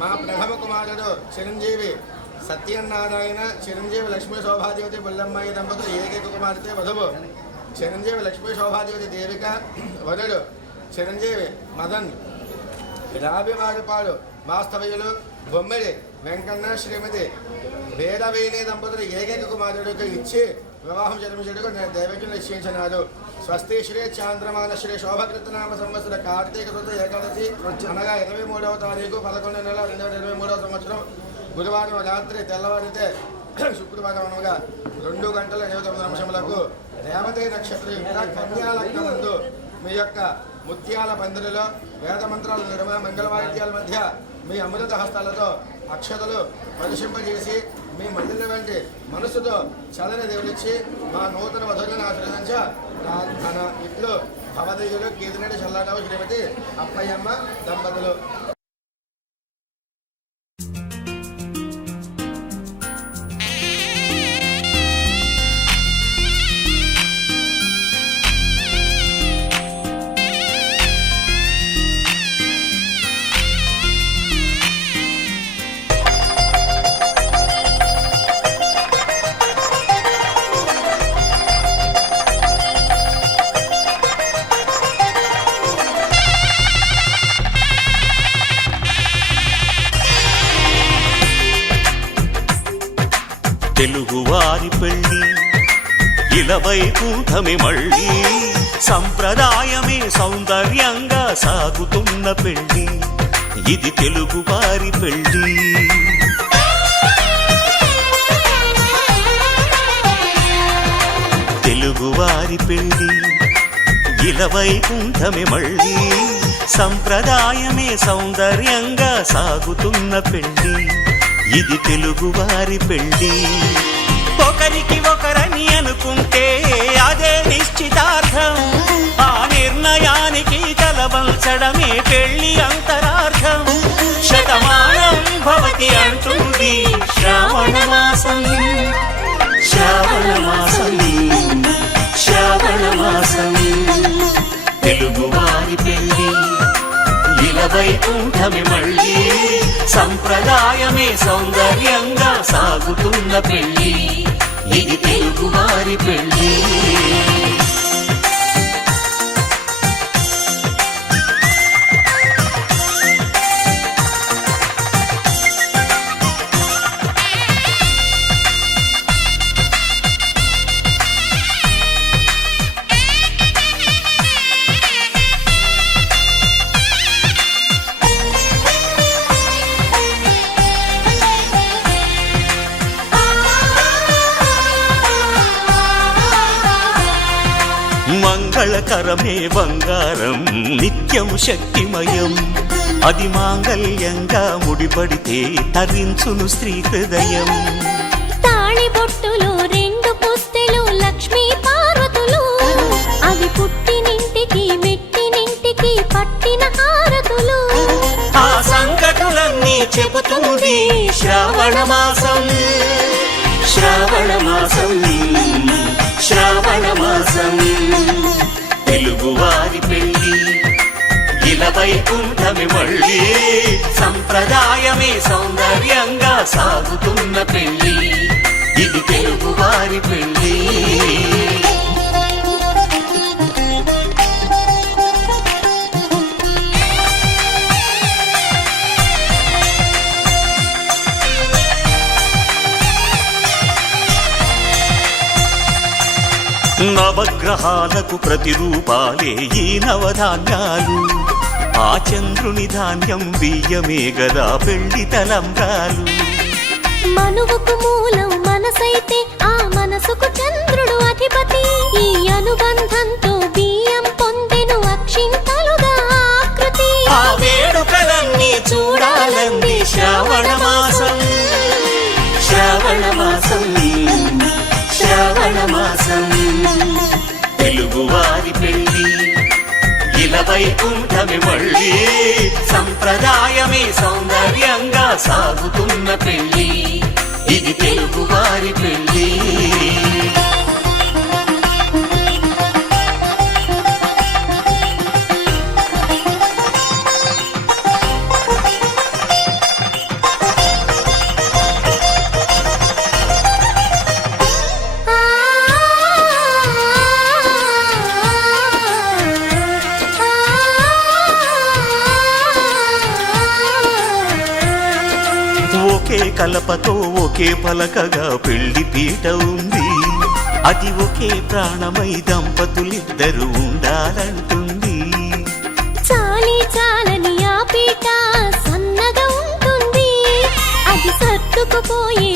మా ప్రథమ కుమారుడు చిరంజీవి సత్యనారాయణ, చిరంజీవి లక్ష్మీ శోభాదేవతి బుల్లమ్మాయి దంపతులు ఏకైక కుమార్తె వధువు. చిరంజీవి లక్ష్మీ శోభాదేవతి దేవిక వరుడు చిరంజీవి మదన్. రాభివారిపాడు వాస్తవ్యులు బొమ్మిడి వెంకన్న శ్రీమతి వేదవేణి దంపతులు ఏకైక కుమారుడికి ఇచ్చి వివాహం జన్మించుటకు దైవజ్ఞులు నిశ్చయించినారు. స్వస్తి శ్రీ చాంద్రమాన శ్రీ శోభకృతనామ సంవత్సర కార్తీక శుద్ధ ఏకాదశి అనగా 23వ తారీఖు 11 నెల 2023వ సంవత్సరం గురువారం రాత్రి తెల్లవారితే శుక్రవారం అనగా 2 గంటల 29 నిమిషములకు రేవతి నక్షత్రం యొక్క కన్యా లగ్నమందు మీ యొక్క ముత్యాల పందిరిలో వేద మంత్రాల నడుమ మంగళవాయిద్యాల మధ్య మీ అమృత హస్తాలతో అక్షతలు పరిశింపజేసి మీ మందిర వంటి మనసుతో చలని దేవుడిచ్చి మా నూతన వధువులను ఆశీర్వదించ ప్రార్థన. ఇట్లు భవదీయులు కీర్తినటి చల్లాటవ శ్రీమతి అప్పయ్యమ్మ దంపతులు. తెలుగువారి పెళ్ళి ఇలవైకుంఠమే మళ్ళీ సంప్రదాయమే సౌందర్యంగా సాగుతున్న పెళ్ళి ఇది తెలుగువారి పెళ్ళి. తెలుగువారి పెళ్ళి ఇలవైకుంఠమే మళ్ళీ సంప్రదాయమే సౌందర్యంగా సాగుతున్న పెళ్ళి ఇది తెలుగువారి పెళ్ళి. ఒకరికి ఒకరని అనుకుంటే అదే నిశ్చితార్థం, ఆ నిర్ణయానికి తలవంచడమే పెళ్ళి అంతరార్థం. శతమానం భవతి అంటుంది శ్రావణ మాసం, శ్రావణ మాసం, శ్రావణ మాసం. తెలుగువారి పెళ్ళి ఇలవైకుంఠమే మళ్ళీ సంప్రదాయమే సౌందర్యంగా సాగుతున్న పెళ్ళి ఇది తెలుగువారి పెళ్ళి. మంగళకరమే బంగారం నిత్యం శక్తిమయం, అది మాంగళ్యంగా ముడిపడితే తరించును స్త్రీ హృదయం. తాళిబొట్టులో 2 పుస్తెలు లక్ష్మీ పార్వతులు, అవి పుట్టినింటికి మెట్టినింటికి పట్టిన హారతులు. ఆ సంకటులన్నీ చెబుతుంది శ్రావణ మాసం, శ్రావణ మాసం, శ్రావణ మాసం. తెలుగువారి పెళ్ళి ఇలవైకుంఠమే మళ్ళీ సంప్రదాయమే సౌందర్యంగా సాగుతున్న పెళ్ళి ఇది తెలుగువారి పెళ్ళి. నవగ్రహాలకు ప్రతిరూపాలే ఈ నవధాన్యాలు, ఆ చంద్రుని ధాన్యం బియ్యమే గదా పెళ్లి తలంబ్రాలు. మనువుకు మూలం మనసైతే ఆ మనసుకు చంద్రుడు అధిపతి, ఈ అనుబంధంతో బియ్యం పొందెను అక్షింతలుగా ఆకృతి. ఆ వేడుకలన్నీ చూడాలంది శ్రావణ మాసం, శ్రావణ మాసం, శ్రావణ మాసం. తెలుగువారి పెళ్ళి ఇలవైకుంఠమే మళ్ళీ సంప్రదాయమే సౌందర్యంగా సాగుతున్న పెళ్ళి ఇది తెలుగువారి పెళ్ళి. ఒకే కలపతో ఒకే పలకగా పెళ్లి పీట ఉంది. అది ఒకే ప్రాణమై దంపతులిద్దరూ ఉండాలంటుంది. చాలి చాలని ఆ పీట సన్నగా ఉంటుంది, అది సర్దుకుపోయే